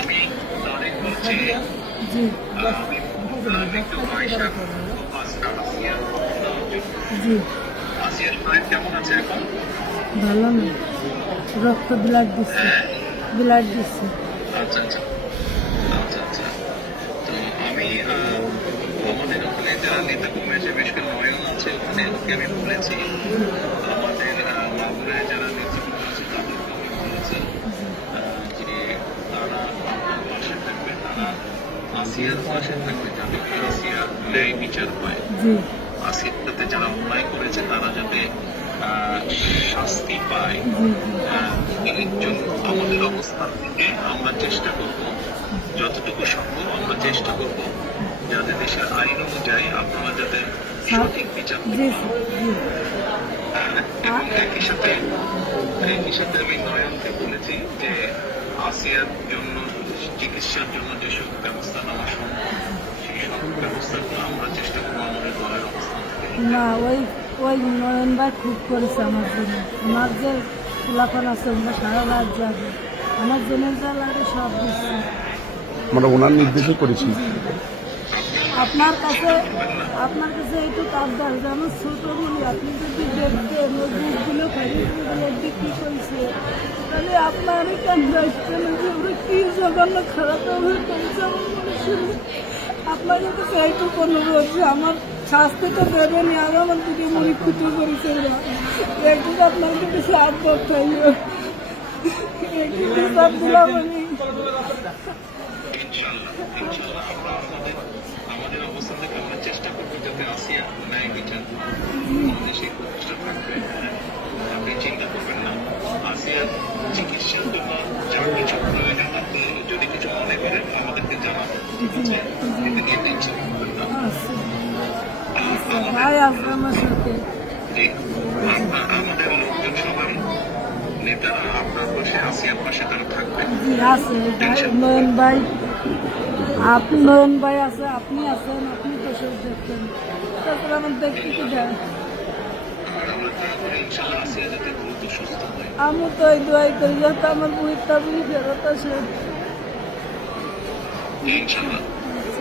আমি তারেক বলছি। জি আমি একটু আয়শা আসিয়া জি আসিয়ার শরীর কেমন আছে এখন? ভালো না, রক্ত ব্লাড দিচ্ছে, ব্লাড দিচ্ছে। আচ্ছা আচ্ছা আচ্ছা আচ্ছা। তো আমি আমাদের ওখানে যারা নেতা কর্মী আছে, বিশেষ করে নয়ন আছে ওখানে, ওকে আমি বলেছি আমাদের মাগুরায় যারা নেতৃত্ব আছে তাদেরকে আমি বলেছি যে তারা আপনার পাশে থাকবে, তারা আসিয়ার পাশে থাকবে যাতে করে আসিয়ার ন্যায় বিচার হয়। জি আসিয়ার সাথে যারা অন্যায় করেছে তারা যাতে শাস্তি পায়। জি এর জন্য আমাদের অবস্থান থেকে আমরা চেষ্টা করব, যতটুকু সম্ভব আমরা চেষ্টা করব যাতে দেশের আইন অনুযায়ী আপনারা যাতে সঠিক বিচার জি পান। জি এবং একই সাথে আমি নয়নকে বলেছি যে আসিয়ার জন্য চিকিৎসার জন্য যেসব ব্যবস্থা নেওয়া সম্ভব সেই সব ব্যবস্থাগুলো আমরা চেষ্টা করবো আমাদের দলের অবস্থান থেকে। না, ওই ওই নয়ন ভাই খুব করেছে আমার জন্য। আমার যে খোলাফান আছে আমরা সারা রাত যাবে, আমার জনের যা লাগে সব দিচ্ছে। আমরা ওনার নির্দেশে করেছি। আপনার কাছে এইটুকু আবদার, যেমন ছোট বলি আপনি যদি দেখতেন ওই বুকগুলো খাইয়ে বিক্রি করছে, তাহলে আপনার কেন যাচ্ছেন যে ওরা কি জঘন্য খারাপ ব্যবহার করেছে আমার মানুষের। আপনার কাছে এইটুকু অনুরোধ যে আমার শাস্তিটা দেবেনি, আর আমার দিকে মনে ক্ষতি করেছে ওরা, একটু আপনার কাছে আবদার চাইও, একটু বিচার দিলাম আমি। ইনশাআল্লাহ আমরা আমাদের অবস্থান থেকে আমরা চেষ্টা করবো যাতে আসিয়া ন্যায় বিচার সেই প্রচেষ্টা থাকবে। আপনি চিন্তা করবেন না, আসিয়ার চিকিৎসার জন্য যা কিছু প্রয়োজন আপনি যদি কিছু মনে করেন আমাদেরকে জানাবেন, ঠিক আছে? এতে নিয়ে টেনশন করবেন না। ভাই আসবে আমার সাথে। জি, আমাদের লোকজন সবাই নেতারা আপনার পাশে, আসিয়ার পাশে তারা থাকবে। জি আছে ভাই, নয়ন ভাই, আপনি নয়ন ভাই আছে, আপনি আছেন, আপনি তো সব দেখতেন, তারপরে আমার দেখতে কি যায়। আর আমরা দোয়া করি ইনশাআল্লাহ আসিয়া যাতে দ্রুত সুস্থ হয়। আমি তো এই দোয়াই করি যাতে আমার বইটা বুঝি ফেরত আসে। ইনশাআল্লাহ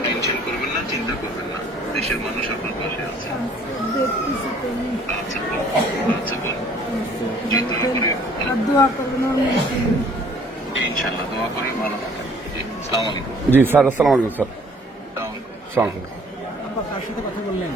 টেনশন করবেন না, চিন্তা করবেন না, দেশের মানুষ আপনার পাশে আছে। দেখতেছি তুমি, আচ্ছা আচ্ছা বল। আর দোয়া করবেন আমার মনে। ইনশাআল্লাহ দোয়া করি ভালো থাকেন। জি, আসসালামু আলাইকুম। জি স্যার, আসসালামু আলাইকুম স্যার। আসসালামু আলাইকুম। আসসালামু আলাইকুম। আব্বা কার সাথে কথা বললেন?